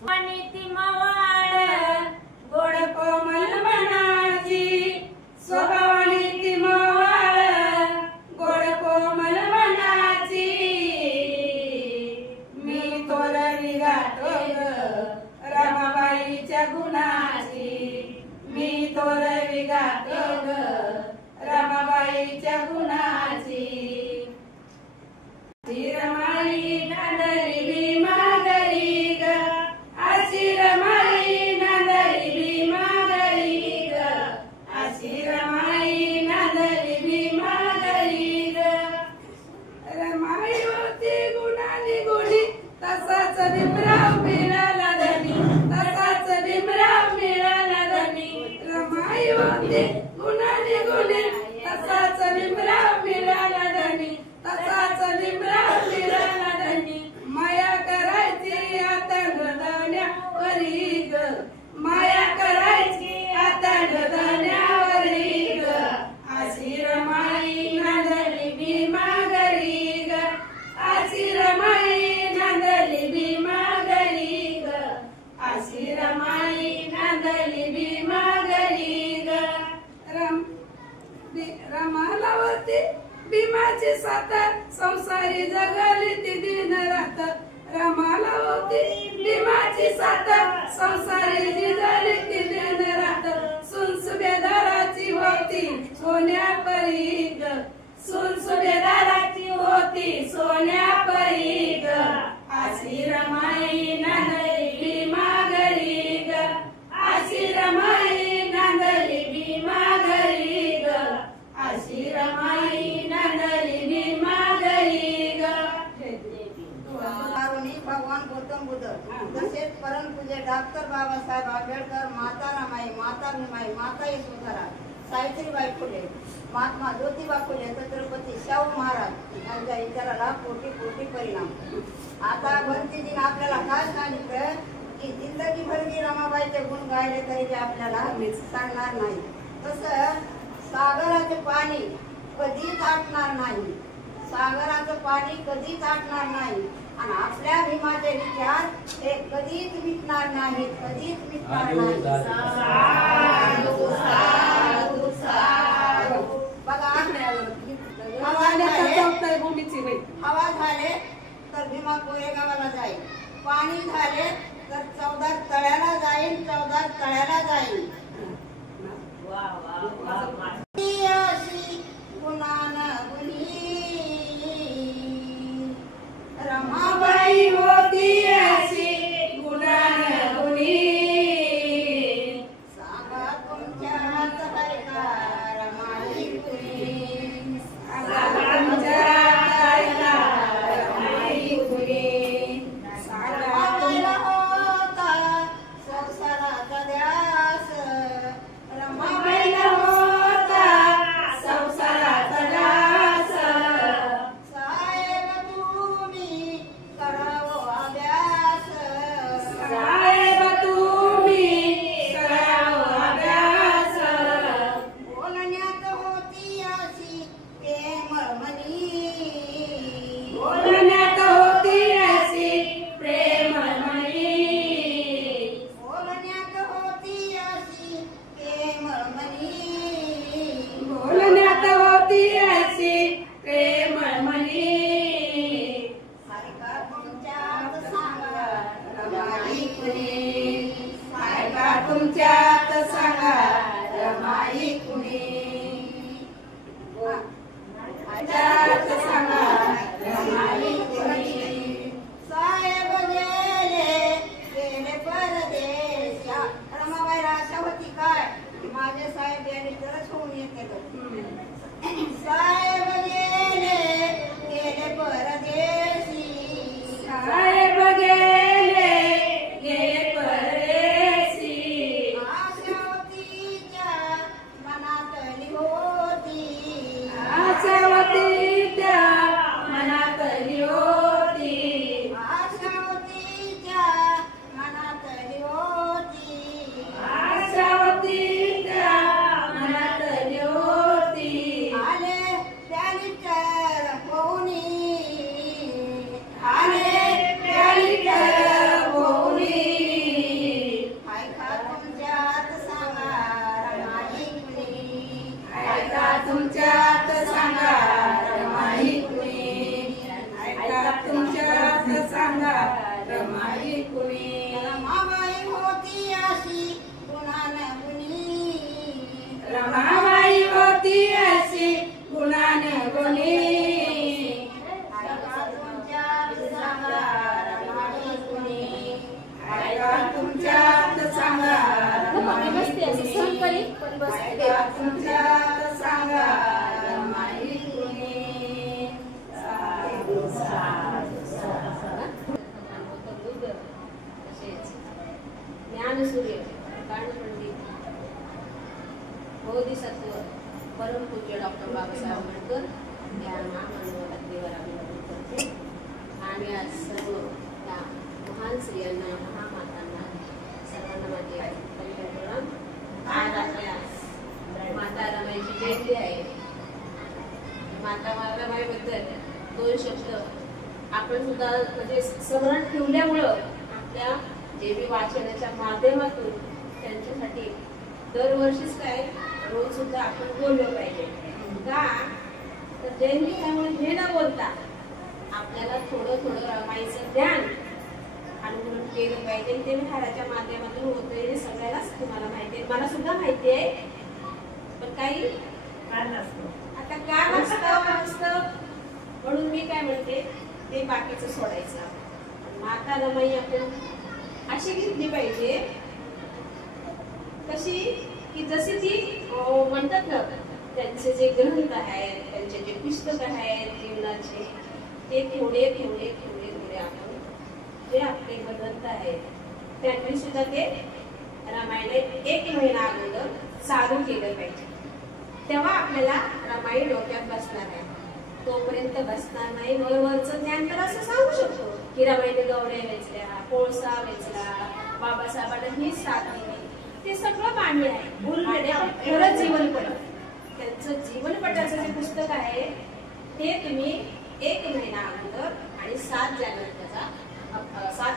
आणि ती मवाळ गोड कोमल मनाची स्वभावाने ती मवाळ गोड कोमल मनाची मी थोरली गातो ग रमाबाईच्या गुणाची मी थोरली गातो ग रमाबाईच्या गुणाची रमाई नांदली मागरी ग अशी रमाई नांदली मागरी ग अशी रमाई नांदली मागरी ग रमाई होती गुणानी गुणी तसाच भीमराव मिळाला धनी तसाच भीमराव मिळाला धनी रमाई होती गुणानी गुणी तसाच भीमराव मिळाला धनी तसाच भीमराव मिळाला धनी माया करायची आता गदाण्यावरी ग माया करायची आता गदाण्यावरी ग अशी रमाई नांदली भीमागरी ग अशी रमाई नांदली भीमागरी ग अशी रमाई नांदली भीमागरी ग रमाला होती भीमाची साथ संसारी जगली ती दिन रात रमाला होती भीमाची साथ संसारी जगली ती दिन रात सुन सुभेदाराची होती सोन्या परी ग सुन सुभेदाराची होती सोन्या परी ग अशी रमाई नांदली भीमागरी ग अशी रमाई नांदली भीमागरी ग अशी रमाई नांदली भीमागरी ग भगवान गौतम बुद्ध तसेच परमपूज्य डॉक्टर बाबासाहेब आंबेडकर माता रमाई माता भीमाई माता यशोधरा सावित्रीबाई फुले महात्मा ज्योतिबा फुले छत्रपती शाहू महाराज यांच्या विचाराला कोटी कोटी परिणाम. आता भंतीजीने आपल्याला काय सांगितलं की जिंदगीभर मी रमाबाईचे गुण गायले तरी ते आपल्याला सांगणार नाही. तसं सागराचे पाणी कधीच आटणार नाही सागराचं पाणी कधीच आटणार नाही आणि आपल्या भीमाचे विचार हे कधीच मिटणार नाहीत कधीच मिटणार नाही. बघा हवा झाले तर भीमा कोरेगावाला जाईल पाणी झाले तर 14 तळ्याला जाईल 14 तळ्याला जाईल. गुणान गुणी रमाई कुणी ऐका तुमच्यात सांगा रमाई कुणी तुमच्यात सांगा रमाई कुणी साहेब गेले परदेशा रमाबाई आशा होती काय की माझे साहेब यांनी तरच होऊन येते साहेब गेले परदेशी साहेब गेले परदेशी आशा होतीच्या मनातली होती आशावतीच्या मनातली होती आशावतीच्या मनातली होती आशावतीच्या मनातली होती आले त्याली तर होऊनी आले प्यारी कर बोली ऐका तुमच्यात सांगा रमाई कुणी ऐका तुमच्यात सांगा रमाई कुणी ऐका तुमच्यात सांगा रमाई कुणी रमाबाई होती अशी गुणान गुणी रमाबाई होती अशी गुणाने गुणी ऐका तुमच्यात सांगा रमाई कुणी ऐका तुमच्यात सांगा रमाई कुणी ऐका तुमच्यात सांगा रमाई कुणी साधू साधू साधू बुद्ध तसेच ज्ञानसूर्य कानपंडित बोधिसत्व परमपूज्य डॉक्टर बाबासाहेब आंबेडकर या महामानवाला देवाला अभिवादन करते आणि आज सर्व त्या महान स्त्रियांना महामातांना सर्वांना माझे प्रणाम. आज आपल्या माता रमाईची जयंती आहे. माता रमाईबद्दल दोन शब्द आपण सुद्धा म्हणजे स्मरण ठेवल्यामुळं आपल्या जे बी वाचनाच्या माध्यमातून त्यांच्यासाठी दरवर्षीच काय रोज सुद्धा आपण बोललं पाहिजे. का तर जयंती त्यामुळे हे न बोलता आपल्याला थोडं थोडं रमाईचं ज्ञान अनुभव केलं पाहिजे. ते विहाराच्या माध्यमातून होतं हे सगळ्यालाच तुम्हाला माहिती आहे, मला सुद्धा माहिती आहे. पण काही आता का नसतं म्हणून मी काय म्हणते ते बाकीचं सोडायचं. माता रमाई आपण अशी घेतली पाहिजे कशी की जशी ती म्हणतात ना त्यांचे जे ग्रंथ आहेत त्यांचे जे पुस्तक आहेत जीवनाचे ते थोडे थोडे थोडे थोडे आपण जे आपले ग्रंथ आहेत त्यांनी सुद्धा ते रामायण 1 महिना अगोदर चालू केलं पाहिजे. तेव्हा आपल्याला रामायण डोक्यात बसणार आहे. तोपर्यंत बसणार नाही. वरवरचं ज्ञान तर असं सांगू शकतो की रमाईने गवड्या वेचल्या, कोळसा वेचला, बाबासाहेबांना ही साथ दिली, ते सगळं मान्य आहे. खरंच जीवनपट त्यांचं जीवनपटाचं जे पुस्तक आहे ते तुम्ही 1 महिना अगोदर आणि 7 जानेवारीचा 7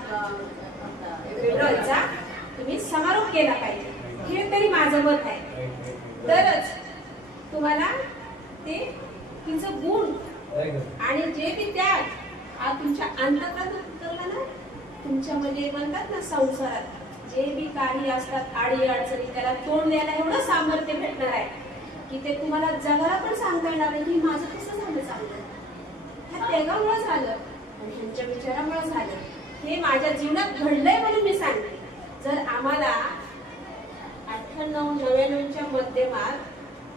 फेब्रुवारीचा तुम्ही समारोप केला पाहिजे. हे तरी माझं मत आहे. तरच तुम्हाला ते तिचं गुण आणि जे बी त्याग हा तुमच्या अंतर्गत उतरला ना, तुमच्यामध्ये म्हणतात ना संसारात जे बी काही असतात अडी अडचणी त्याला तोंड द्यायला एवढं सामर्थ्य भेटणार आहे की ते तुम्हाला जगाला पण सांगता येणार नाही की माझं कसं झालं चांगलं. ह्या त्यागामुळे झालं आणि ह्यांच्या विचारामुळे झालं. हे माझ्या जीवनात घडलंय म्हणून मी सांगते. जर आम्हाला 98-99च्या मध्यमात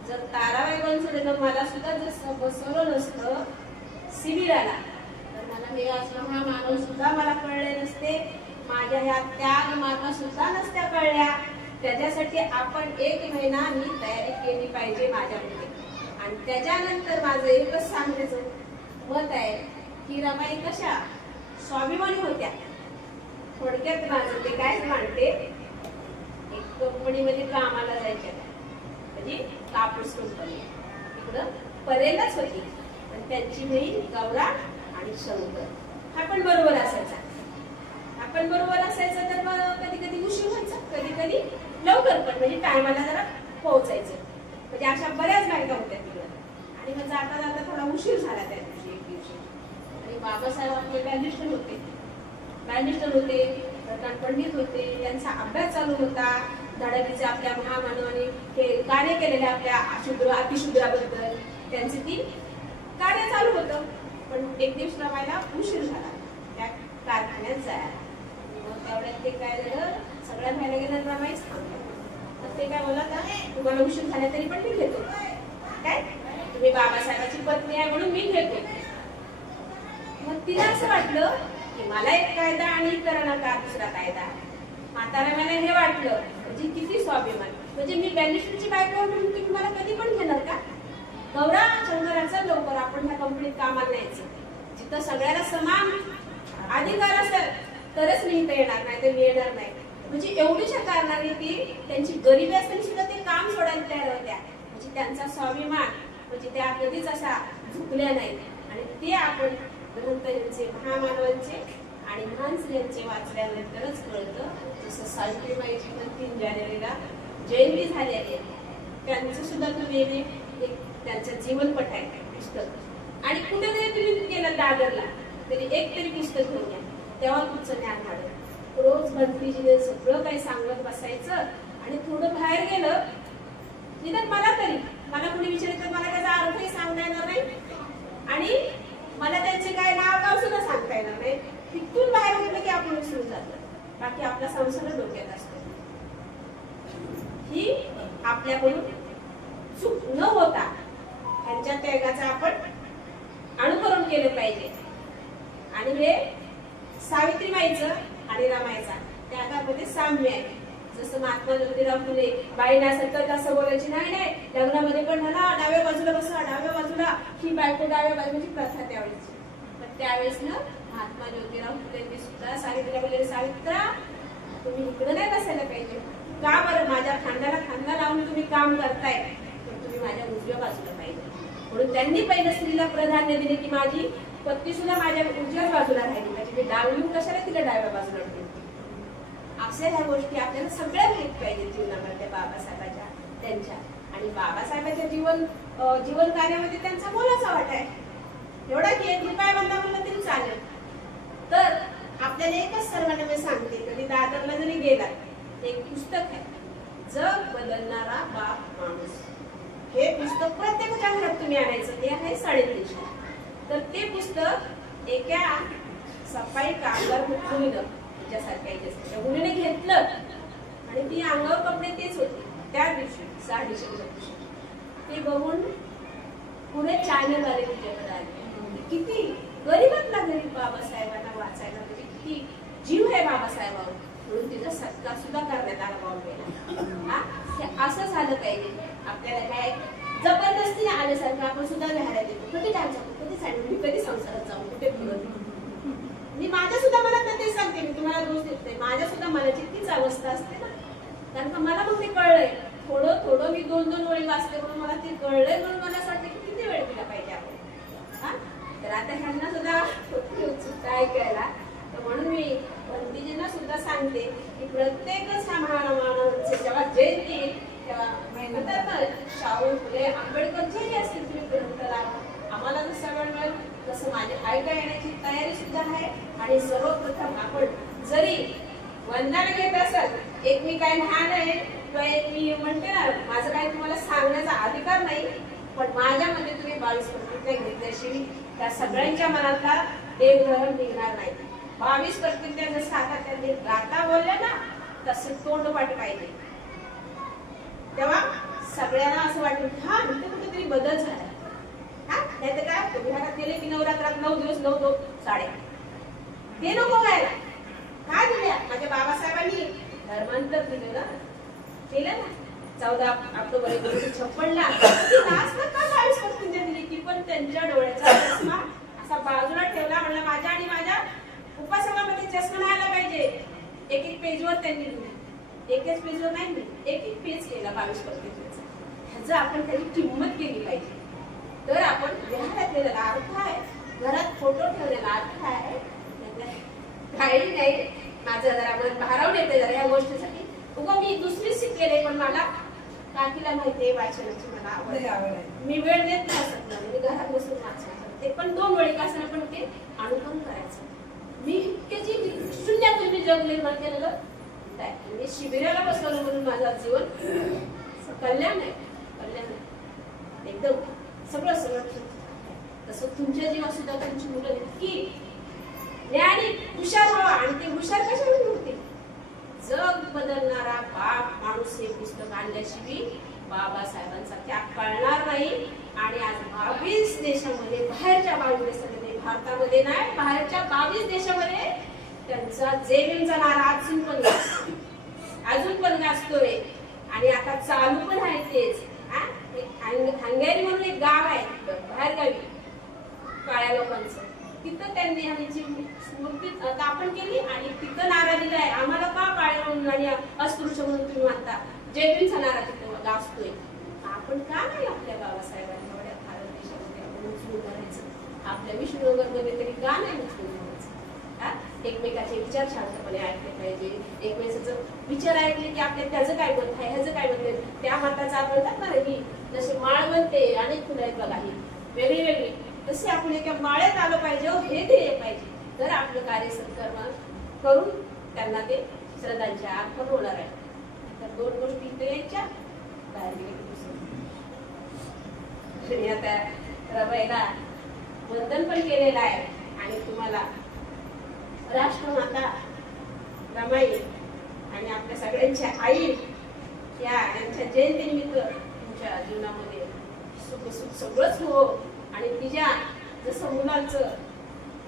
जर ताराबाई बनसोडेनं मला सुद्धा जर बसवलं नसतं शिबिराला तर मला हे असलं हा माणूस सुद्धा मला कळले नसते. माझ्या ह्या त्याग माता सुद्धा नसत्या कळल्या. त्याच्यासाठी आपण 1 महिना ही तयारी केली पाहिजे माझ्यामध्ये. आणि त्याच्यानंतर माझं एकच सांगण्याचं मत आहे की रमाई कशा स्वाभिमानी होत्या. थोडक्यात माझं ते काय मांडते, एक कंपनीमध्ये कामाला जायच्या म्हणजे कापूस कंपनी इकडं परेलाच होती. पण त्यांची बहीण गौरा आणि शंकर हा पण बरोबर असायचा. आपण बरोबर असायचं तर मग कधी कधी उशीर व्हायचा, कधी कधी लवकर पण म्हणजे टायमाला जरा पोहोचायचं. म्हणजे अशा बऱ्याच बायका होत्या तिकडं. आणि मग जाता जाता थोडा उशीर झाला त्या दिवशी एक दिवशी. आणि बाबासाहेब आपले बॅरिस्टर होते प्रधान पंडित होते, त्यांचा अभ्यास चालू होता. धडाडीचे आपल्या महामानवाने कार्य केलेले आपल्या अतिशूद्राबद्दल त्यांचे ती कार्य चालू होतं. पण एक दिवस रमायला उशीर झाला त्या कारखान्यात जायला. मग तेवढ्यात ते काय झालं, सगळ्या व्हायला गेलं रमाईच थांबलं. मग ते काय बोलत, तुम्हाला उशीर झाला तरी पण मी घेतो. काय तुम्ही बाबासाहेबांची पत्नी आहे म्हणून मी घेतो. मग तिला असं वाटलं की मला एक कायदा आणि इतरांना का दुसरा कायदा. म्हातारा मला हे वाटलं म्हणजे किती स्वाभिमान, म्हणजे मी बॅलिस्टरची बायको म्हणून तुम्ही मला कधी पण घेणार का. गौरा शंकराचं लवकर आपण ह्या कंपनीत कामाला यायचं, जिथं सगळ्याला समान अधिकार असेल तरच मी इथं येणार, नाही तर मी येणार नाही. म्हणजे एवढीशा कारणाने ती त्यांची गरिबी असताना सुद्धा ते काम सोडायला तयार होत्या. म्हणजे त्यांचा स्वाभिमान म्हणजे त्या कधीच असा झुकल्या नाही. आणि ते आपण ग्रंथ यांचे महामानवांचे आणि महान स्त्रियांचे वाचल्यानंतरच कळतं. जसं सावित्रीबाईची पण 3 जानेवारीला जयंती झालेली आहे, त्यांचं सुद्धा तुम्ही एक त्यांचं जीवनपट आहे पुस्तक. आणि कुठेतरी तुम्ही गेलं दादरला तरी एक तरी पुस्तक घेऊन या, तेव्हा तुमचं ज्ञान वाढेल. रोज भक्तीजीने सगळं काही सांगत बसायचं आणि थोडं बाहेर गेलं निदान मला कोणी विचारलं तर मला त्याचा अर्थही सांगता येणार नाही आणि मला त्यांचे काय नाव सुद्धा सांगता येणार नाही. तिथून बाहेर गेलं की आपण विसरून जातो, बाकी आपला संसार डोक्यात असतो. ही आपल्याकडून चूक न होता त्यांच्या त्यागाचं आपण अनुकरण केलं पाहिजे. आणि हे सावित्रीबाईचं आणि रमाईचा त्यागामध्ये साम्य आहे. जसं महात्मा ज्योतिराव फुले बाईना सतत असं बोलायची, नाही लग्नामध्ये पण मला डाव्या बाजूला बसा, डाव्या बाजूला ही बायको डाव्या बाजूची प्रथा त्यावेळेची. पण त्यावेळेस ना महात्मा ज्योतिराव फुलेंनी सुद्धा सावित्रीला बोलले, सावित्रा तुम्ही इकडे नाही बसायला पाहिजे. का बरं, माझ्या खांद्याला खांदा लावून तुम्ही काम करताय तर तुम्ही माझ्या उजव्या बाजूला पाहिजे. म्हणून त्यांनी पहिलं स्त्रीला प्राधान्य दिले की माझी पत्नी सुद्धा माझ्या उजव्या बाजूला राहिली पाहिजे, मी डावलून कशाला तिला डाव्या बाजूला ठेवते. अशा ह्या गोष्टी आपल्याला सगळ्या माहित पाहिजे जीवनामध्ये बाबासाहेबांच्या त्यांच्या. आणि बाबासाहेबांच्या जीवन कार्यामध्ये त्यांचा मोलाचा वाटा आहे. एवढा की 1 रुपया बंदा म्हणलं तरी चालेल. तर आपल्याला एकच सर्वांना मी सांगते, कधी दादरला जरी गेला एक पुस्तक आहे, जग बदलणारा बाप माणूस. हे पुस्तक प्रत्येकाच्या घरात तुम्ही आणायचं, ते आहे 350. तर ते पुस्तक एका सफाई कामगार मुलीनं तिच्यासारख्या मुलीने घेतलं आणि ती अंगावर कपडे तेच होते त्या दिवशी 350. ते बघून पुढे चॅनल आले तिच्याकडे आले, किती गरीबातला गरीब बाबासाहेबांना वाचायला म्हणजे किती जीव आहे बाबासाहेबांवर, म्हणून तिचा सत्कार सुद्धा करण्यात आला बॉम्बेला. असं झालं पाहिजे. आपल्याला काय जबरदस्ती आल्यासारखं आपण सुद्धा राहायला देतो, कधी डान्स जातो, कधी सांगतो, कधी संसारात जाऊन कुठे फिरत. मी माझ्या सुद्धा मनात तेच सांगते, मी तुम्हाला दोष देत नाही, माझ्या सुद्धा मनाची तीच अवस्था असते ना. कारण का मला मग ते कळलंय, थोडं मी 2-2 ओळी वाचले म्हणून मला ते कळलंय. म्हणून मला असं वाटतं की किती वेळ दिला पाहिजे आपण. तर आता ह्यांना सुद्धा उत्सुकता ऐकायला, तर म्हणून मी पंडितजींना सुद्धा सांगते की प्रत्येकच ह्या महामानवांचे जेव्हा जयंती येईल तेव्हा शाहू फुले आंबेडकर जे असतील तुम्ही ग्रंथाला आम्हाला जसं वेळ मिळेल तसं माझी ऐका येण्याची तयारी सुद्धा आहे. आणि सर्वप्रथम आपण जरी वंदना घेत असाल, एक मी काय लहान आहे किंवा एक मी म्हणते ना माझं काही तुम्हाला सांगण्याचा अधिकार नाही, पण माझ्यामध्ये तुम्ही 22 प्रतिज्ञा घेतल्याशिवाय त्या सगळ्यांच्या मनातला देवधर्म निघणार नाही. 22 प्रतिज्ञा जसं आता त्यांनी गाता बोलल्या ना तसं तोंडपाठ पाहिजे, तेव्हा सगळ्यांना असं वाटेल हा इथे कुठेतरी बदल झाला. नाही तर काय तुम्ही घरात गेले की नवरात्रात 9 दिवस 9 साड्या ते नको व्हायला. काय दिल्या माझ्या बाबासाहेबांनी धर्मांतर दिलं ना, केलं ना. 14 ऑक्टोबर 1956ला नाचलं का 22 प्रतिज्ञा दिली, ती पण त्यांच्या डोळ्याचा चष्मा असा बाजूला ठेवला. म्हणलं माझ्या आणि माझ्या उपासकामध्ये चष्मा नाही आला पाहिजे. एक पेजवर त्यांनी लिहिलं, एकच पेजवर नाही, एक पेज केला 22 प्रतिज्ञेचा. ह्याचं आपण त्याची किंमत केली पाहिजे. तर आपण लिहायला केलेला अर्थ आहे, घरात फोटो ठेवलेला अर्थ आहे, काही नाही. माझं जरा मन भारावून येते जरा या गोष्टीसाठी. उगा मी दुसरी शिकलेले, पण मला काकीला माहितीये वाचनाची मला आवड आहे. मी वेळ देत नाही असत ना, मी घरात बसून वाचन करते, पण 2 वेळी का असं पण ते अनुकरण करायचं. मी इतक्याची शून्यातून मी जग निर्माण केलं ग. काय मी शिबिराला बसवलं म्हणून माझं जीवन कल्याण आहे, कल्याण आहे एकदम सगळं सगळं. तसं तुमच्या जीवात सुद्धा तुमची मुलं इतकी ज्ञानी हुशार व्हावा. आणि ते हुशार कशामध्ये होते? जग बदलणारा बाप माणूस हे पुस्तक आणल्याशिवाय बाबासाहेबांचा त्याग कळणार नाही. आणि आज 22 देशामध्ये, बाहेरच्या 22 देशामध्ये, भारतामध्ये नाही, बाहेरच्या 22 देशामध्ये त्यांचा जेवींचा नारा अजून पण गाजतोय. आणि आता चालू पण आहे तेच. हंगेरी म्हणून एक गाव आहे बाहेर गावी काळ्या लोकांचं, तिथं त्यांनी ह्याची मूर्ती स्थापन केली आणि तिथं नारा दिलाय, आम्हाला का काळे म्हणून आणि अस्पृश्य म्हणून तुम्ही म्हणता, जयभीमचा नारा तिथं गाजतोय. आपण का नाही आपल्या बाबासाहेबांना एवढ्या भारत देशामध्ये आपण उचलून करायचं? आपल्या विष्णुनगरमध्ये तरी का नाही उचलून करायचं? एकमेकाचे विचार शांतपणे ऐकले पाहिजे. एकमेकांचे विचार ऐकले की आपल्या त्याचं काय मत आहे, ह्याचं काय मत आहे, त्या मताचं आपण म्हणतात ना ही जसे माळ म्हणते अनेक फुलं आहेत बघा, ही वेगळी वेगळी, तसे आपण एका माळ्यात आलं पाहिजे हे ध्येय पाहिजे. तर आपलं कार्य सत्कर्म करून त्यांना ते श्रद्धांचे अर्पण होणार आहे. तर 2 गोष्टी इथे यायच्या बाहेर गेले की आता रबाईला वंदन पण केलेलं आहे. आणि तुम्हाला राष्ट्रमाता रमाई आणि आपल्या सगळ्यांच्या आई यांच्या जयंतीनिमित्त तुमच्या जीवनामध्ये सुख सुख सगळंच हो. आणि तिच्या जसं मुलांचं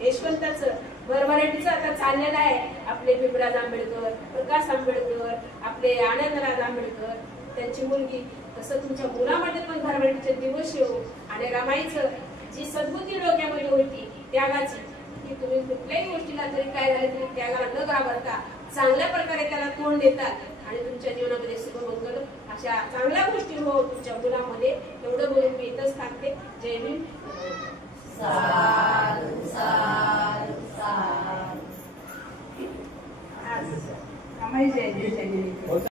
यशवंताचं भरभराटीचं आता चाललेलं आहे, आपले भीमराज आंबेडकर, प्रकाश आंबेडकर, आपले आनंदराज आंबेडकर, त्यांची मुलगी, तसं तुमच्या मुलामध्ये पण भरभराटीचे दिवस येऊ. आणि रमाईचं जी सद्बुद्धी डोक्यामध्ये होती त्यागाची, की तुम्ही कुठल्याही गोष्टीला जरी काय झालं तरी त्यागाला न घाबरता चांगल्या प्रकारे त्याला तोंड देतात आणि तुमच्या जीवनामध्ये शुभमंगल अशा चांगल्या गोष्टी हो तुमच्या मुलामध्ये. एवढं बोलून मी इथंच थांबते. जय भीम. साधू साधू साधू. आज रमाई जयंतीच्या निमित्त